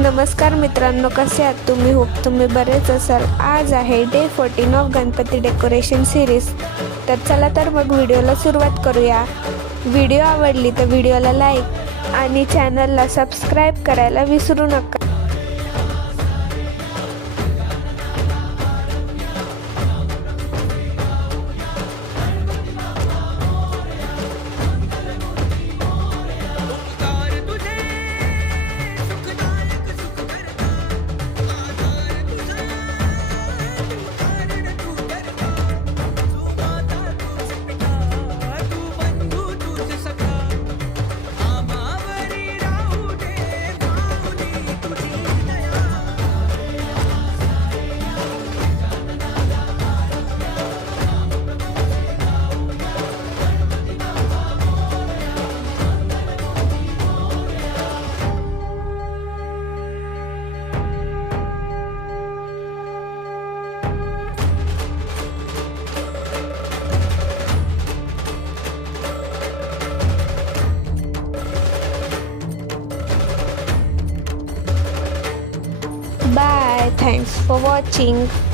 नमस्कार मित्रांनो, कसे आहात तुम्ही? होप तुम्ही बरेच असाल। आज आहे day 14 of Ganpati decoration series. तर चला तर मग व्हिडिओला सुरुवात करूया। व्हिडिओ आवडली तर व्हिडिओला लाईक आणि चॅनलला सबस्क्राईब करायला विसरू नका। Bye. Thanks for watching.